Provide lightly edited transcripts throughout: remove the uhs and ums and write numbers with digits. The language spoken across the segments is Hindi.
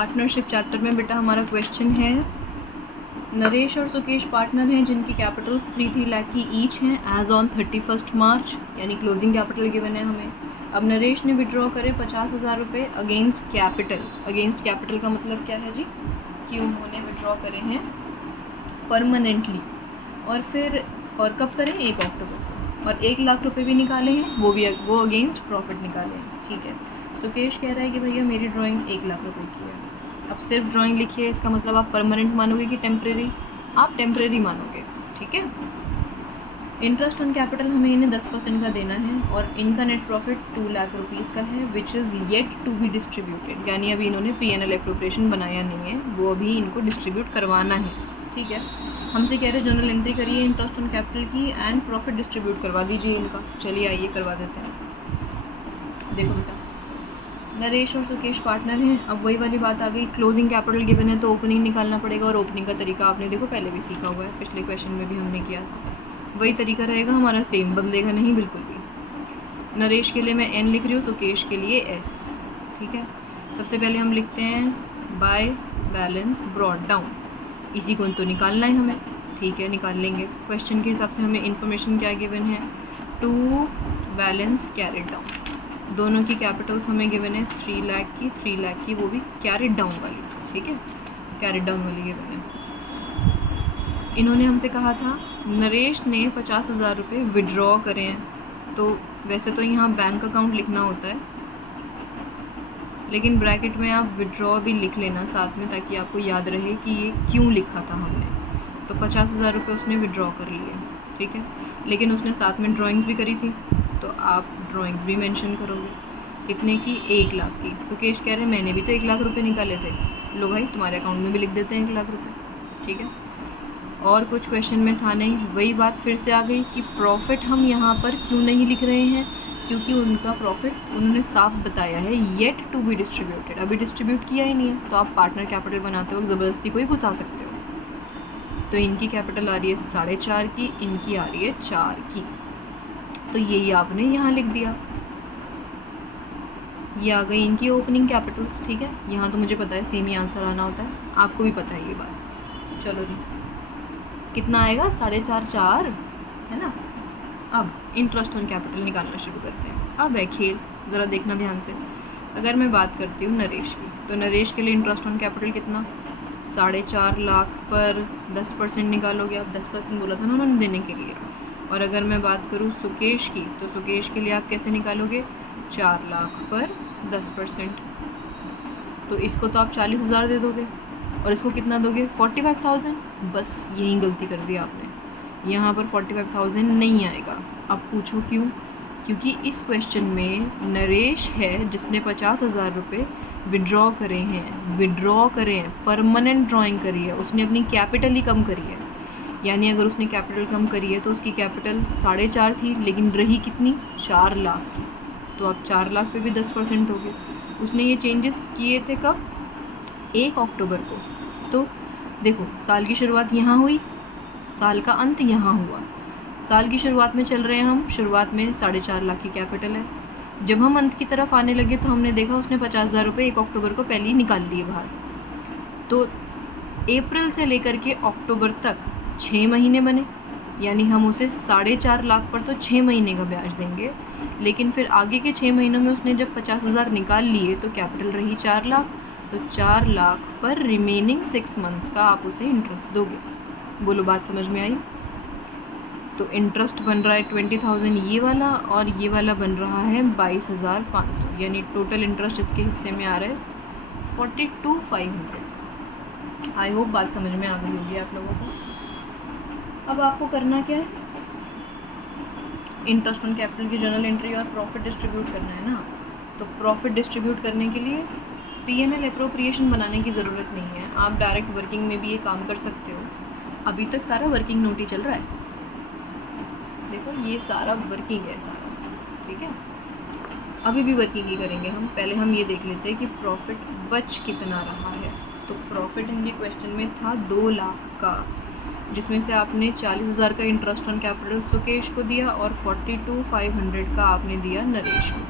पार्टनरशिप चैप्टर में बेटा हमारा क्वेश्चन है, नरेश और सुकेश पार्टनर हैं जिनकी कैपिटल्स 3 लाख की ईच हैं एज ऑन 31 मार्च, यानी क्लोजिंग कैपिटल गिवन है हमें। अब नरेश ने विड्रॉ करे 50,000 रुपये अगेंस्ट कैपिटल। अगेंस्ट कैपिटल का मतलब क्या है जी, कि उन्होंने विड्रॉ करे हैं परमानेंटली, और कब करें, 1 अक्टूबर को, और 1 लाख रुपए भी निकाले हैं, वो अगेंस्ट प्रॉफिट निकाले हैं। ठीक है, सुकेश कह रहा है कि भैया मेरी ड्राइंग 1 लाख रुपए की है। अब सिर्फ ड्राइंग लिखिए, इसका मतलब आप परमानेंट मानोगे कि टेम्परेरी? आप टेम्परेरी मानोगे। ठीक है, इंटरेस्ट ऑन कैपिटल हमें इन्हें 10% का देना है, और इनका नेट प्रॉफिट 2 लाख रुपीज़ का है, which is yet to be distributed, यानी अभी इन्होंने P&L एप्रोप्रिएशन बनाया नहीं है, वो अभी इनको डिस्ट्रीब्यूट करवाना है। ठीक है, हमसे कह रहे जर्नल एंट्री करिए इंटरेस्ट ऑन कैपिटल की एंड प्रॉफिट डिस्ट्रीब्यूट करवा दीजिए इनका। चलिए आइए करवा देते हैं। देखो बेटा, नरेश और सुकेश पार्टनर हैं। अब वही वाली बात आ गई, क्लोजिंग कैपिटल गिवन है तो ओपनिंग निकालना पड़ेगा, और ओपनिंग का तरीका आपने देखो पहले भी सीखा हुआ है, पिछले क्वेश्चन में भी हमने किया। वही तरीका रहेगा हमारा, सेम, बदलेगा नहीं बिल्कुल भी। नरेश के लिए मैं N लिख रही हूँ, सुकेश के लिए S। ठीक है, सबसे पहले हम लिखते हैं बाय बैलेंस ब्रॉट डाउन, इसी को तो निकालना है हमें। ठीक है, निकाल लेंगे। क्वेश्चन के हिसाब से हमें इन्फॉर्मेशन क्या गिवन है, 2 बैलेंस कैरिड डाउन, दोनों की कैपिटल्स हमें गिवन है 3 लाख की, वो भी कैरिड डाउन वाली। ठीक है, कैरिड डाउन वाली गिवन है। इन्होंने हमसे कहा था नरेश ने 50,000 रुपये विड्रॉ करे हैं, तो वैसे तो यहाँ बैंक अकाउंट लिखना होता है, लेकिन ब्रैकेट में आप विड्रॉ भी लिख लेना साथ में, ताकि आपको याद रहे कि ये क्यों लिखा था हमने। तो 50,000 रुपये उसने विड्रॉ कर लिए। ठीक है, लेकिन उसने साथ में ड्राइंग्स भी करी थी, तो आप ड्राइंग्स भी मेंशन करोगे। कितने की? 1 लाख की। सुकेश कह रहे हैं मैंने भी तो 1 लाख रुपए निकाले थे, लो भाई तुम्हारे अकाउंट में भी लिख देते हैं 1 लाख रुपए। ठीक है, और कुछ क्वेश्चन में था नहीं, वही बात फिर से आ गई कि प्रॉफिट हम यहाँ पर क्यों नहीं लिख रहे हैं, क्योंकि उनका प्रॉफिट उन्होंने साफ बताया है येट टू बी डिस्ट्रीब्यूटेड, अभी डिस्ट्रीब्यूट किया ही नहीं है। तो आप पार्टनर कैपिटल बनाते वक्त ज़बरदस्ती को ही घुसा सकते हो। तो इनकी कैपिटल आ रही है 4.5 की, इनकी आ रही है 4 की, तो यही आपने यहाँ लिख दिया। ये आ गई इनकी ओपनिंग कैपिटल्स। ठीक है, यहाँ तो मुझे पता है सेम ही आंसर आना होता है, आपको भी पता है ये बात। चलो जी, कितना आएगा? 4.5 है ना। अब इंटरेस्ट ऑन कैपिटल निकालना शुरू करते हैं। अब है खेल, ज़रा देखना ध्यान से। अगर मैं बात करती हूँ नरेश की, तो नरेश के लिए इंटरेस्ट ऑन कैपिटल कितना? 4.5 लाख पर 10% निकालोगे आप, 10% बोला था ना उन्होंने देने के लिए। और अगर मैं बात करूँ सुकेश की, तो सुकेश के लिए आप कैसे निकालोगे? 4 लाख पर 10%, तो इसको तो आप 40,000 दे दोगे, और इसको कितना दोगे? 45,000। बस यही गलती कर दी आपने, यहाँ पर 45,000 नहीं आएगा। अब पूछो क्यों? क्योंकि इस क्वेश्चन में नरेश है जिसने 50,000 रुपये विड्रॉ करे हैं, परमानेंट ड्राइंग करी है, उसने अपनी कैपिटल ही कम करी है। यानी अगर उसने कैपिटल कम करी है तो उसकी कैपिटल 4.5 थी, लेकिन रही कितनी? 4 लाख की। तो आप 4 लाख पे भी 10% दोगे। उसने ये चेंजेस किए थे कब? 1 अक्टूबर को। तो देखो, साल की शुरुआत यहाँ हुई, साल का अंत यहाँ हुआ। साल की शुरुआत में चल रहे हैं हम, शुरुआत में 4.5 लाख की कैपिटल है। जब हम अंत की तरफ आने लगे तो हमने देखा उसने 50,000 रुपये 1 अक्टूबर को पहले ही निकाल लिए बाहर। तो अप्रैल से लेकर के अक्टूबर तक 6 महीने बने, यानी हम उसे 4.5 लाख पर तो 6 महीने का ब्याज देंगे, लेकिन फिर आगे के 6 महीनों में उसने जब 50,000 निकाल लिए तो कैपिटल रही 4 लाख, तो 4 लाख पर रिमेनिंग 6 मंथ्स का आप उसे इंटरेस्ट दोगे। बोलो बात समझ में आई? तो इंटरेस्ट बन रहा है 20,000 ये वाला, और ये वाला बन रहा है 22,500, यानी टोटल इंटरेस्ट इसके हिस्से में आ रहा है 42,500। आई होप बात समझ में आ गई होगी आप लोगों को। अब आपको करना क्या है? इंटरेस्ट ऑन कैपिटल की जर्नल एंट्री और प्रॉफिट डिस्ट्रीब्यूट करना है ना। तो प्रॉफिट डिस्ट्रीब्यूट करने के लिए P&L एप्रोप्रिएशन बनाने की ज़रूरत नहीं है, आप डायरेक्ट वर्किंग में भी ये काम कर सकते हो। अभी तक सारा वर्किंग नोट ही चल रहा है, देखो ये सारा वर्किंग है सारा। ठीक है, अभी भी वर्किंग ही करेंगे हम। पहले हम ये देख लेते हैं कि प्रॉफिट बच कितना रहा है। तो प्रॉफिट इनके क्वेश्चन में था 2 लाख का, जिसमें से आपने 40,000 का इंटरेस्ट ऑन कैपिटल सुकेश को दिया और 42,500 का आपने दिया नरेश को।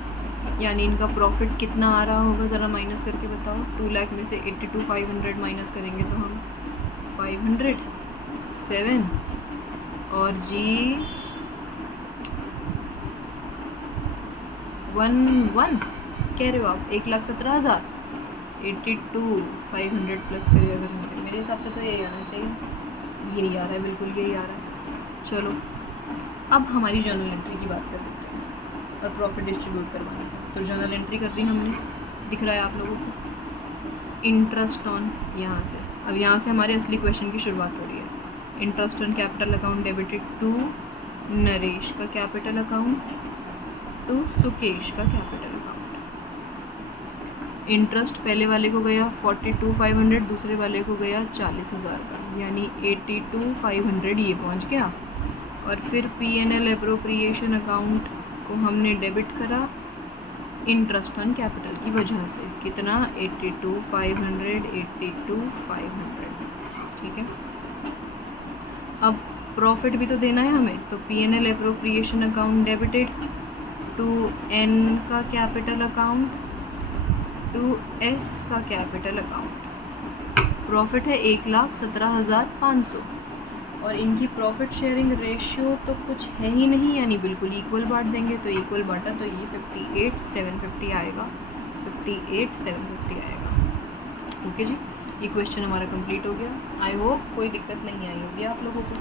यानी इनका प्रॉफिट कितना आ रहा होगा, ज़रा माइनस करके बताओ। 2 लाख में से 82,500 माइनस करेंगे तो हम 500 7 और जी 1 कह रहे हो आप, 1,17,000। 82,500 प्लस करिए अगर मेरे हिसाब से तो यही आना चाहिए, यही आ रहा है, बिल्कुल यही आ रहा है। चलो अब हमारी जर्नल एंट्री की बात कर लेते हैं और प्रॉफिट डिस्ट्रीब्यूट करवाने का। तो जर्नल एंट्री कर दी हमने, दिख रहा है आप लोगों को। इंटरेस्ट ऑन, यहाँ से अब यहाँ से हमारे असली क्वेश्चन की शुरुआत हो रही है। Interest on capital account debited to Naresh का कैपिटल अकाउंट टू सुकेश का कैपिटल अकाउंट। इंटरेस्ट पहले वाले को गया 42,500, दूसरे वाले को गया 40,000 का, यानी 82,500 ये पहुंच गया। और फिर P&L एप्रोप्रिएशन अकाउंट को हमने डेबिट करा इंटरेस्ट ऑन कैपिटल की वजह से, कितना 82,500 82,500, ठीक है। अब प्रॉफिट भी तो देना है हमें, तो P&L appropriation account debited to N का कैपिटल अकाउंट टू S का कैपिटल अकाउंट। प्रॉफिट है 1,17,500 और इनकी प्रॉफिट शेयरिंग रेशियो तो कुछ है ही नहीं, यानी बिल्कुल इक्वल बांट देंगे। तो इक्वल बांटा तो ये 58,750 आएगा, 58,750 आएगा। ओके जी, ये क्वेश्चन हमारा कंप्लीट हो गया। आई होप कोई दिक्कत नहीं आई होगी आप लोगों को।